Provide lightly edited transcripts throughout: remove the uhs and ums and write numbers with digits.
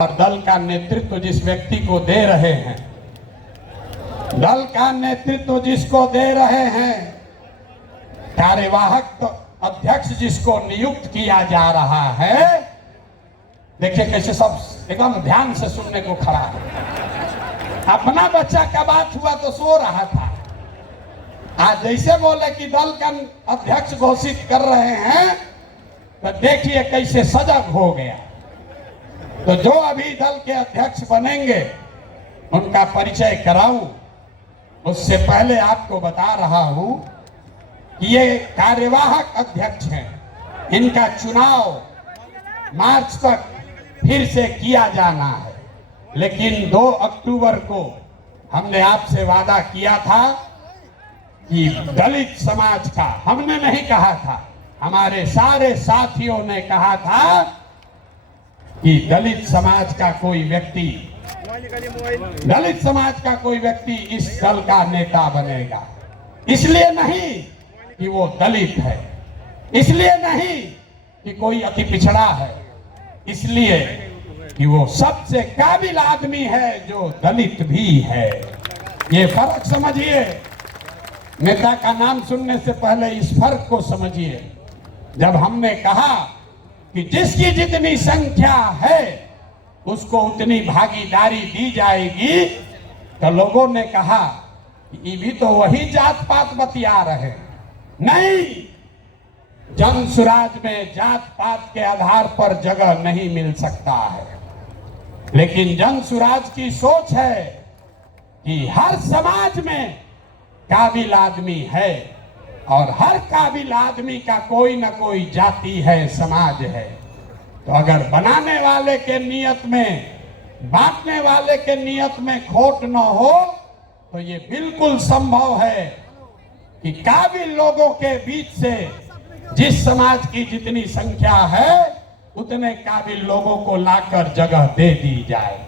और दल का नेतृत्व जिस व्यक्ति को दे रहे हैं, दल का नेतृत्व जिसको दे रहे हैं, कार्यवाहक अध्यक्ष जिसको नियुक्त किया जा रहा है, देखिए कैसे सब एकदम ध्यान से सुनने को खड़ा है। अपना बच्चा का बात हुआ तो सो रहा था, आज जैसे बोले कि दल का अध्यक्ष घोषित कर रहे हैं तो देखिए कैसे सजग हो गया। तो जो अभी दल के अध्यक्ष बनेंगे उनका परिचय कराऊं, उससे पहले आपको बता रहा हूं कि ये कार्यवाहक अध्यक्ष हैं, इनका चुनाव मार्च तक फिर से किया जाना है। लेकिन 2 अक्टूबर को हमने आपसे वादा किया था कि दलित समाज का, हमने नहीं कहा था, हमारे सारे साथियों ने कहा था कि दलित समाज का कोई व्यक्ति इस दल का नेता बनेगा। इसलिए नहीं कि वो दलित है, इसलिए नहीं कि कोई अति पिछड़ा है, इसलिए कि वो सबसे काबिल आदमी है जो दलित भी है। ये फर्क समझिए, नेता का नाम सुनने से पहले इस फर्क को समझिए। जब हमने कहा कि जिसकी जितनी संख्या है उसको उतनी भागीदारी दी जाएगी, तो लोगों ने कहा कि ये भी तो वही जात पात बतिया रहे। नहीं, जन सुराज में जात पात के आधार पर जगह नहीं मिल सकता है, लेकिन जन सुराज की सोच है कि हर समाज में काबिल आदमी है और हर काबिल आदमी का कोई न कोई जाति है, समाज है। तो अगर बनाने वाले के नियत में, बांटने वाले के नियत में खोट न हो तो ये बिल्कुल संभव है कि काबिल लोगों के बीच से जिस समाज की जितनी संख्या है उतने काबिल लोगों को लाकर जगह दे दी जाए।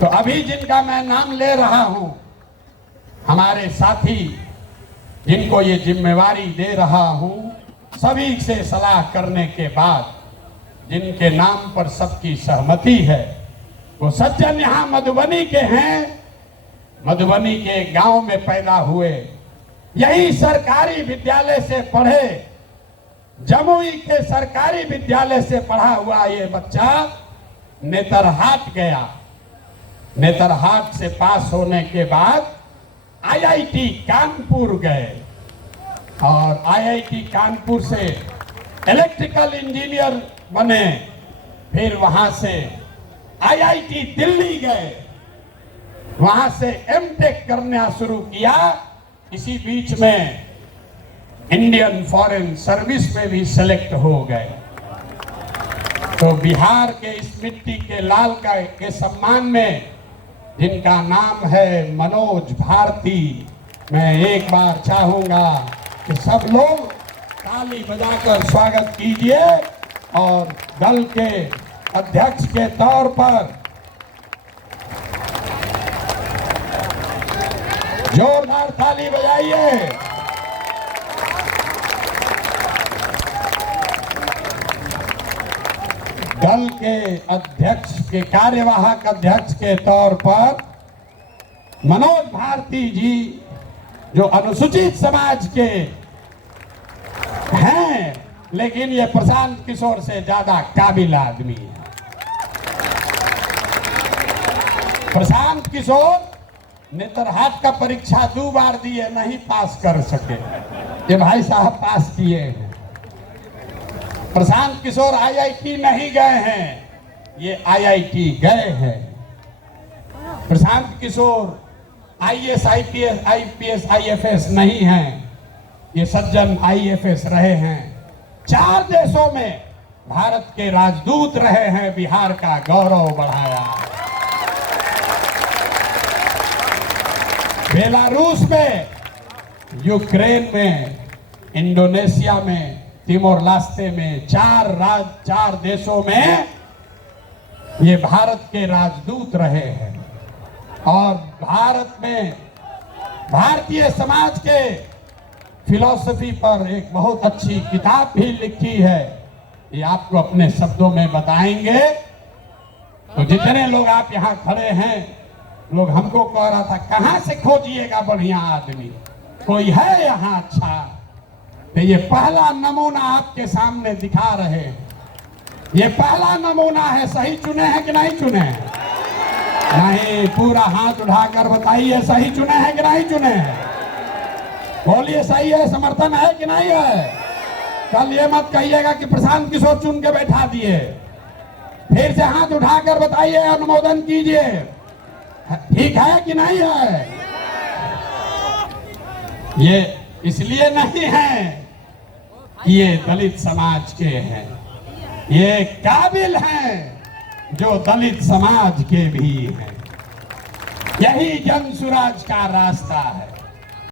तो अभी जिनका मैं नाम ले रहा हूं, हमारे साथी जिनको ये जिम्मेवारी दे रहा हूं, सभी से सलाह करने के बाद जिनके नाम पर सबकी सहमति है, वो सज्जन यहाँ मधुबनी के हैं, मधुबनी के गांव में पैदा हुए, यही सरकारी विद्यालय से पढ़े, जमुई के सरकारी विद्यालय से पढ़ा हुआ ये बच्चा नेतरहाट गया। नेतरहाट से पास होने के बाद आईआईटी कानपुर गए और आईआईटी कानपुर से इलेक्ट्रिकल इंजीनियर बने। फिर वहां से आईआईटी दिल्ली गए, वहां से एमटेक करना शुरू किया। इसी बीच में इंडियन फॉरेन सर्विस में भी सेलेक्ट हो गए। तो बिहार के इस मिट्टी के लाल के सम्मान में जिनका नाम है मनोज भारती, मैं एक बार चाहूंगा कि सब लोग ताली बजाकर स्वागत कीजिए और दल के अध्यक्ष के तौर पर जोरदार ताली बजाइए। दल के अध्यक्ष के, कार्यवाहक अध्यक्ष के तौर पर मनोज भारती जी, जो अनुसूचित समाज के हैं, लेकिन ये प्रशांत किशोर से ज्यादा काबिल आदमी है। प्रशांत किशोर नेतरहाट का परीक्षा 2 बार दिए, नहीं पास कर सके, ये भाई साहब पास किए हैं। प्रशांत किशोर आईआईटी नहीं गए हैं, ये आईआईटी गए हैं। Prashant Kishor IAS, IPS, IFS नहीं हैं, ये सज्जन आईएफएस रहे हैं। 4 देशों में भारत के राजदूत रहे हैं, बिहार का गौरव बढ़ाया। बेलारूस में, यूक्रेन में, इंडोनेशिया में, तिमोर लास्ते में, 4 देशों में ये भारत के राजदूत रहे हैं। और भारत में भारतीय समाज के फिलॉसफी पर एक बहुत अच्छी किताब भी लिखी है ये आपको अपने शब्दों में बताएंगे। तो जितने लोग आप यहाँ खड़े हैं, लोग हमको कह रहा था कहाँ से खोजिएगा बढ़िया आदमी, कोई है यहाँ अच्छा? तो ये पहला नमूना आपके सामने दिखा रहे हैं। ये पहला नमूना है। सही चुने हैं कि नहीं चुने हैं? नहीं, पूरा हाथ उठाकर बताइए सही चुने हैं कि नहीं चुने हैं? बोलिए सही है, समर्थन है कि नहीं है? कल ये मत कहिएगा कि प्रशांत किशोर चुन के बैठा दिए। फिर से हाथ उठाकर बताइए, अनुमोदन कीजिए, ठीक है कि नहीं है? ये इसलिए नहीं है कि ये दलित समाज के हैं, ये काबिल हैं जो दलित समाज के भी हैं। यही जन सुराज का रास्ता है।